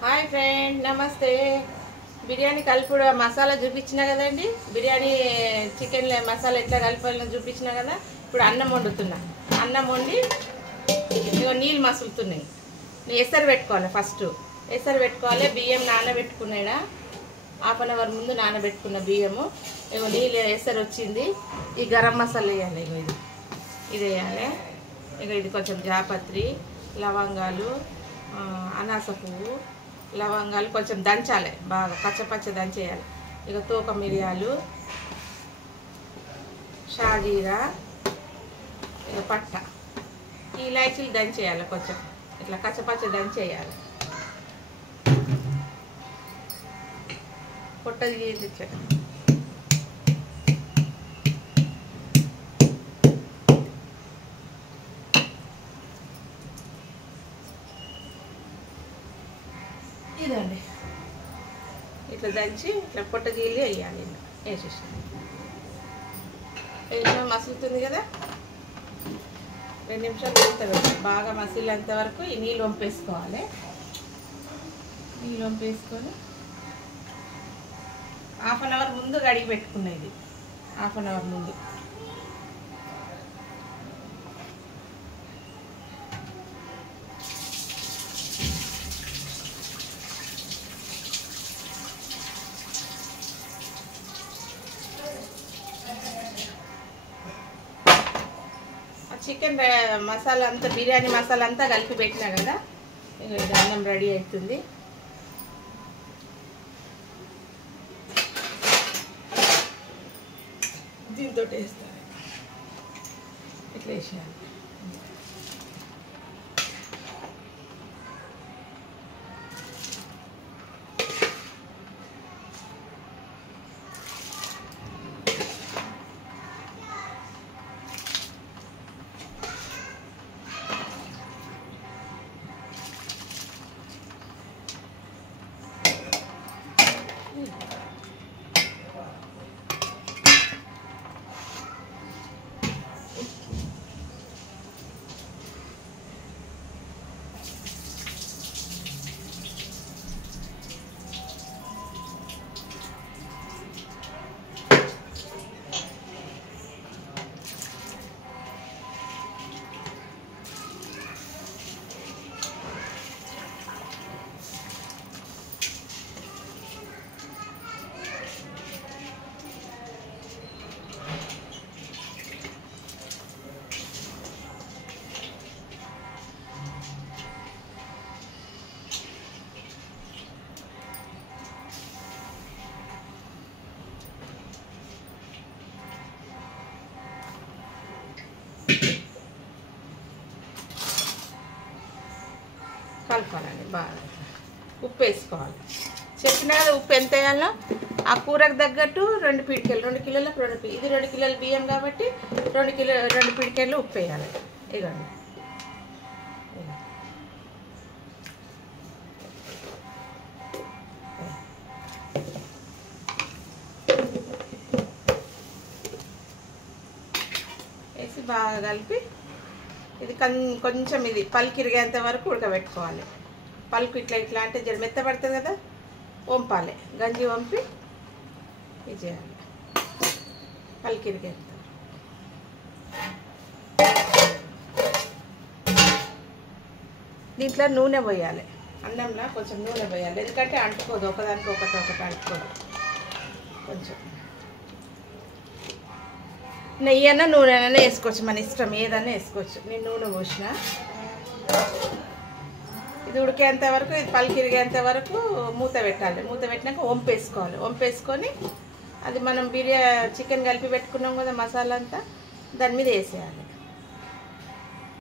hi friend नमस्ते बिर्यानी कल्पुड मसाला చూపించినా కదండి బిర్యానీ చికెన్ మసాలా ఎట్లా కలపాలో చూపించినా కదా ఇప్పుడు అన్నం వండుతున్నా అన్నం వండి ఇగో నీళ్ళు మసులుతున్నాయి ఎసరు పెట్టుకోవాలి ఫస్ట్ ఎసరు పెట్టుకోవాలి బియ్యం నానబెట్టుకునేడా హాఫ్ అన్ అవర్ ముందు నానబెట్టుకున్న బియ్యము ఇగో నీళ్ళు ఎసరు వచ్చింది ఈ గరం మసాలా వేయాలి ఇగో ఇది వేయాలి ఇగో ఇది కొంచెం జాపత్రి లవంగాలు అనాస పువ్వు లవంగాలు కొంచెం దంచాలి బాగా పచ్చ దంచేయాలి ఇక తోక మిరియాలు షాజీరా ఇక పట్ట ఈ ఇలాచీలు దంచేయాలి కొంచెం ఇట్లా పచ్చ దంచేయాలి పొట్టది ఇట్లా ఇదండి ఇట్లా దంచి ఇట్లా పొట్ట గీలి వేయాలి వేసేసి మసులుతుంది కదా 2 నిమిషాలు వేస్తే బాగా మసిలేంత వరకు ఈ నీళ్ళు వంపేసుకోవాలి నీళ్ళు వంపేసుకొని హాఫ్ అన్ అవర్ ముందు కడిగి పెట్టుకునేది హాఫ్ అన్ అవర్ ముందు చికెన్ మసాలా అంతా బిర్యానీ మసాలా అంతా కలిపి పెట్టినా కదా ఇది అన్నం రెడీ అవుతుంది దీంతో వేస్తాను ఇట్లా వేసేయాలి కలపాలండి బాగా ఉప్పు వేసుకోవాలి చెప్పిన కదా ఉప్పు ఎంత వేయాలో ఆ కూరకు తగ్గట్టు 2 పిడికెలు 2 కిలోలకు 2 ఇది 2 కిలోల బియ్యం కాబట్టి 2 పిడికెలు ఉప్పు వేయాలి ఇదండి వేసి బాగా కలిపి ఇది కొంచెం ఇది పలికిరిగేంత వరకు ఉడకబెట్టుకోవాలి పలుకు ఇట్లా అంటే జర మెత్తపడుతుంది కదా వంపాలి గంజి వంపి ఇది చేయాలి పలికిరిగేంత దీంట్లో నూనె పోయాలి అన్నంలో కొంచెం నూనె పోయాలి ఎందుకంటే అంటుకోదు ఒకదానికి ఒకటి అంటుకోదు కొంచెం నెయ్యి అన్న నూనె అన్న వేసుకోవచ్చు మన ఇష్టం ఏదన్నా వేసుకోవచ్చు నేను నూనె పోసిన ఇది ఉడికేంత వరకు ఇది పలికిరిగేంత వరకు మూత పెట్టాలి మూత పెట్టినాక వంపేసుకొని అది మనం చికెన్ కలిపి పెట్టుకున్నాం కదా మసాలా అంతా దాని మీద వేసేయాలి